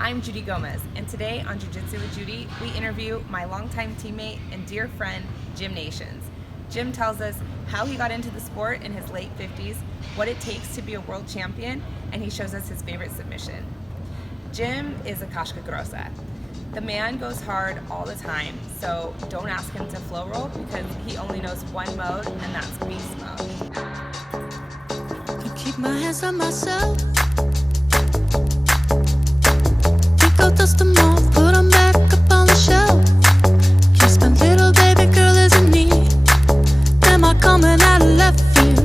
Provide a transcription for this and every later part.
I'm Judy Gomez, and today on Jiu-Jitsu with Judy, we interview my longtime teammate and dear friend, Jim Nations. Jim tells us how he got into the sport in his late 50s, what it takes to be a world champion, and he shows us his favorite submission. Jim is a casca grossa. The man goes hard all the time, so don't ask him to flow roll because he only knows one mode, and that's beast mode. I keep my hands on myself. Go dust them off, put them back up on the shelf. Kiss my little baby girl is in need. Am I coming out of left field?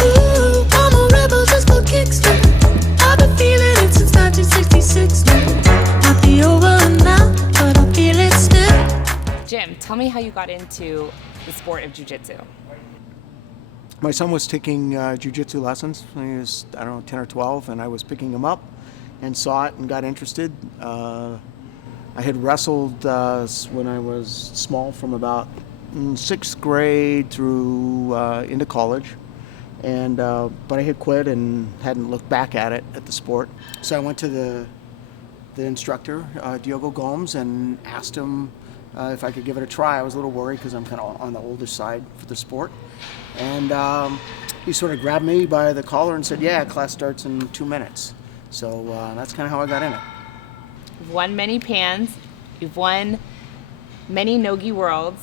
Ooh, I'm a rebel just for kicks. I've been feeling it since 1966 now. Might be over now, but I feel it still. Jim, tell me how you got into the sport of jiu-jitsu. My son was taking jiu-jitsu lessons when he was, 10 or 12, and I was picking him up and saw it and got interested. I had wrestled when I was small from about 6th grade through into college, and but I had quit and hadn't looked back at it, at the sport. So I went to the instructor, Diogo Gomes, and asked him if I could give it a try. I was a little worried because I'm kind of on the older side for the sport. And he sort of grabbed me by the collar and said, yeah, class starts in 2 minutes. So that's kind of how I got in it. You've won many pans, you've won many Nogi Worlds,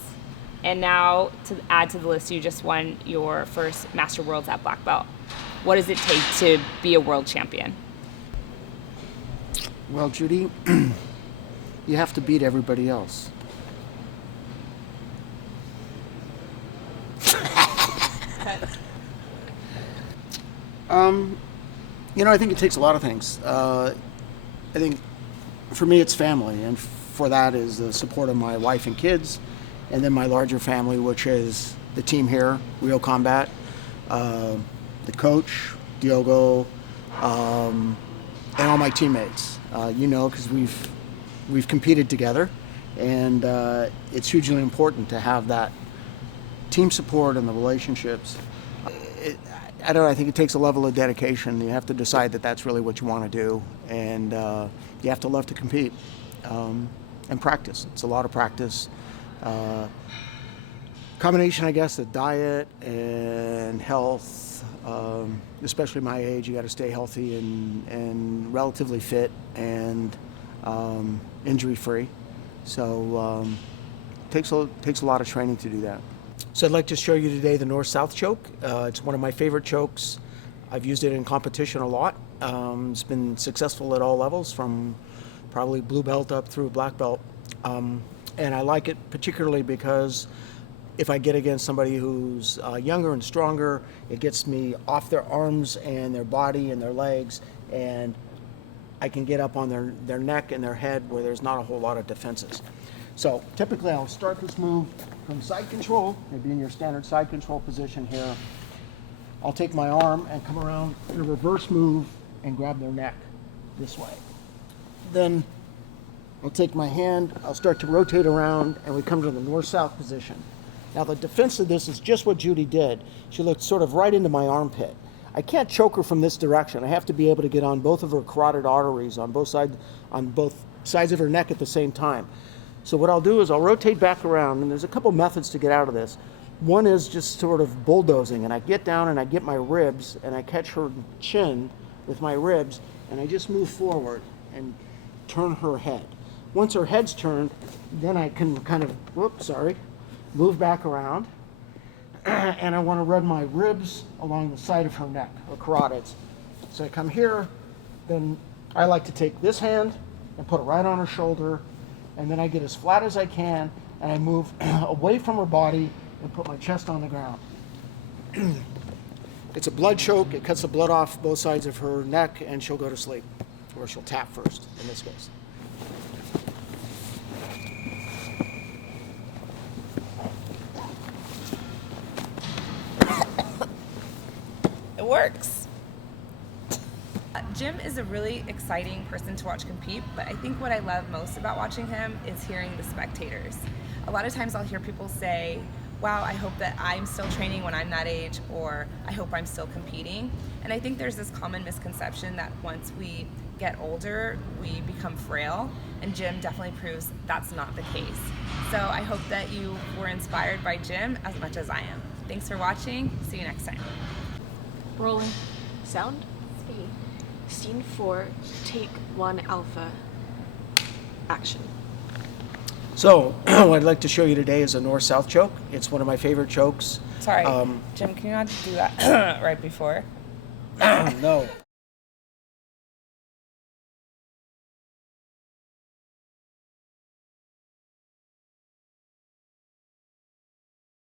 and now to add to the list, you just won your first Master Worlds at Black Belt. What does it take to be a world champion? Well, Judy, you have to beat everybody else. I think it takes a lot of things. I think for me it's family, and for that is the support of my wife and kids, and then my larger family, which is the team here, Real Combat, the coach, Diogo, and all my teammates. Because we've competed together, and it's hugely important to have that team support and the relationships. I think it takes a level of dedication. You have to decide that that's really what you want to do, and you have to love to compete and practice. It's a lot of practice. Combination, I guess, of diet and health. Especially my age, you got to stay healthy and relatively fit and injury-free. So it takes a lot of training to do that. So I'd like to show you today the North-South choke. It's one of my favorite chokes. I've used it in competition a lot. It's been successful at all levels, from probably blue belt up through black belt. And I like it particularly because if I get against somebody who's younger and stronger, it gets me off their arms and their body and their legs, and I can get up on their neck and their head where there's not a whole lot of defenses. So typically I'll start this move from side control, maybe in your standard side control position here. I'll take my arm and come around in a reverse move and grab their neck this way. Then I'll take my hand, I'll start to rotate around, and we come to the north-south position. Now the defense of this is just what Judy did. She looked sort of right into my armpit. I can't choke her from this direction. I have to be able to get on both of her carotid arteries on both sides of her neck at the same time. So what I'll do is I'll rotate back around, and there's a couple methods to get out of this. One is just sort of bulldozing, and I get down and I get my ribs, and I catch her chin with my ribs, and I just move forward and turn her head. Once her head's turned, then I can kind of, move back around, and I want to run my ribs along the side of her neck, or carotids. So I come here, then I like to take this hand and put it right on her shoulder, and then I get as flat as I can, and I move away from her body and put my chest on the ground. It's a blood choke. It cuts the blood off both sides of her neck, and she'll go to sleep, or she'll tap first in this case. It works. Jim is a really exciting person to watch compete, but I think what I love most about watching him is hearing the spectators. A lot of times I'll hear people say, wow, I hope that I'm still training when I'm that age, or I hope I'm still competing. And I think there's this common misconception that once we get older, we become frail, and Jim definitely proves that's not the case. So I hope that you were inspired by Jim as much as I am. Thanks for watching. See you next time. Rolling. Sound. Speed. Scene 4, take 1 alpha. Action. So what I'd like to show you today is a north-south choke. It's one of my favorite chokes. Sorry, Jim, can you not do that right before? No.